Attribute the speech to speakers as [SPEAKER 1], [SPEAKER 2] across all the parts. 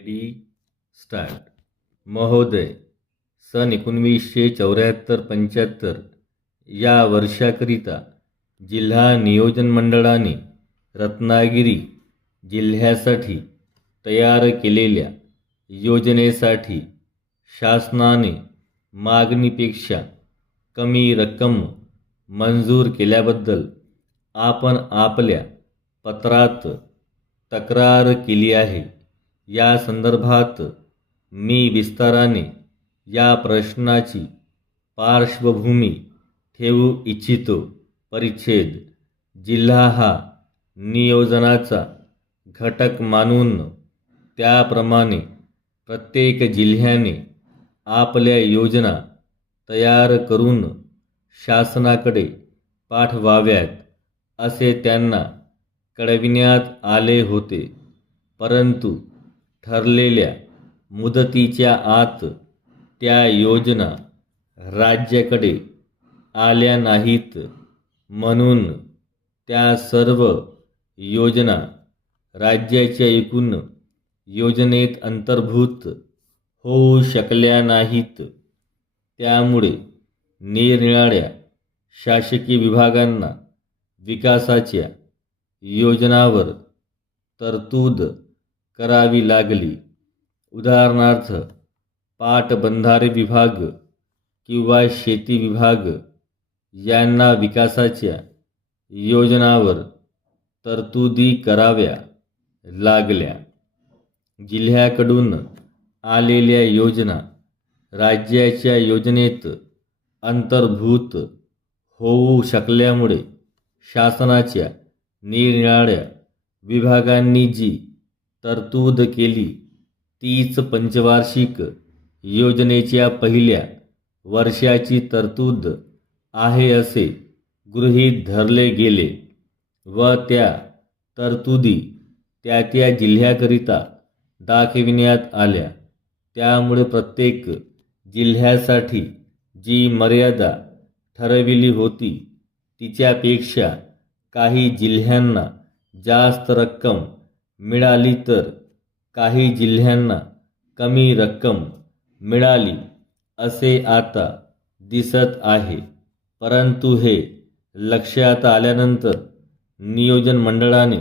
[SPEAKER 1] Ready start. महोदय सन एकोणवीसशे चौऱ्याहत्तर पंच्याहत्तर या वर्षाकरिता जिल्हा नियोजन मंडळाने रत्नागिरी जिल्ह्यासाठी तयार केलेल्या योजनेसाठी शासनाने मागणीपेक्षा कमी रक्कम मंजूर केल्याबद्दल आपण आपल्या पत्रात तक्रार केली आहे. या संदर्भात मी विस्ताराने या प्रश्नाची पार्श्वभूमी ठेवू इच्छितो. परिच्छेद. जिल्हा हा नियोजनाचा घटक मानून त्याप्रमाणे प्रत्येक जिल्ह्याने आपल्या योजना तयार करून शासनाकडे पाठवाव्यात असे त्यांना कळविण्यात आले होते. परंतु ठरलेल्या मुदतीच्या आत त्या योजना राज्याकडे आल्या नाहीत म्हणून त्या सर्व योजना राज्याच्या एकूण योजनेत अंतर्भूत होऊ शकल्या नाहीत. त्यामुळे निरनिराळ्या शासकीय विभागांना विकासाच्या योजनावर तरतूद करावी लागली. उदाहरणार्थ पाटबंधारे विभाग किंवा शेती विभाग यांना विकासाच्या योजनावर तरतुदी कराव्या लागल्या. जिल्ह्याकडून आलेल्या योजना राज्याच्या योजनेत अंतर्भूत होऊ शकल्यामुळे शासनाच्या निरनिराळ्या विभागांनी जी तरतूद केली. तीच पंचवार्षिक योजनेच्या पहिल्या वर्षाची तरतूद आहे असे गृहीत धरले गेले व त्या तरतुदी त्या त्या जिल्ह्याकरिता दाखविण्यात आल्या. त्यामुळे प्रत्येक जिल्ह्यासाठी जी मर्यादा ठरविली होती तिच्यापेक्षा काही जिल्ह्यांना जास्त रक्कम मिळाली तर काही जिल्ह्यांना कमी रक्कम मिळाली असे आता दिसत आहे. परंतु हे लक्षात आल्यानंतर नियोजन मंडळाने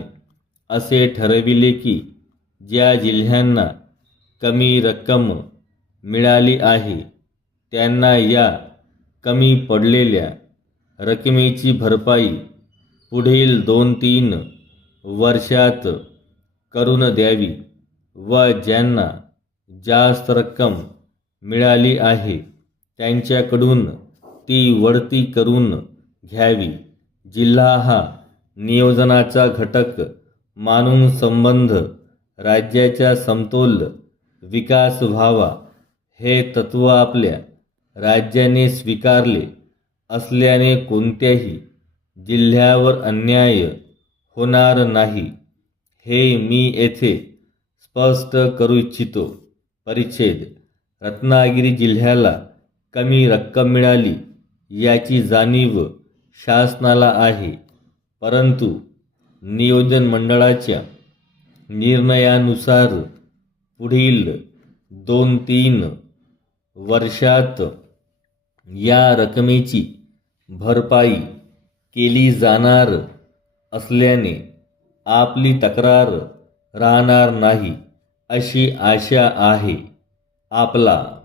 [SPEAKER 1] असे ठरविले की ज्या जिल्ह्यांना कमी रक्कम मिळाली आहे त्यांना या कमी पडलेल्या रकमेची भरपाई पुढील दोन तीन वर्षात करून द्यावी व ज्यांना जास्त रक्कम मिळाली आहे त्यांच्याकडून ती वळती करून घ्यावी. जिल्हा हा नियोजनाचा घटक मानून संबंध राज्याचा समतोल विकास व्हावा हे तत्त्व आपल्या राज्याने स्वीकारले असल्याने कोणत्याही जिल्ह्यावर अन्याय होणार नाही. हे मी येथे स्पष्ट करू इच्छितो. परिच्छेद. रत्नागिरी जिल्ह्याला कमी रक्कम मिळाली याची जाणीव शासनाला आहे. परंतु नियोजन मंडळाच्या निर्णयानुसार पुढील दोन तीन वर्षात या रकमेची भरपाई केली जाणार असल्याने आपली तक्रार राहणार नाही अशी आशा आहे आपला.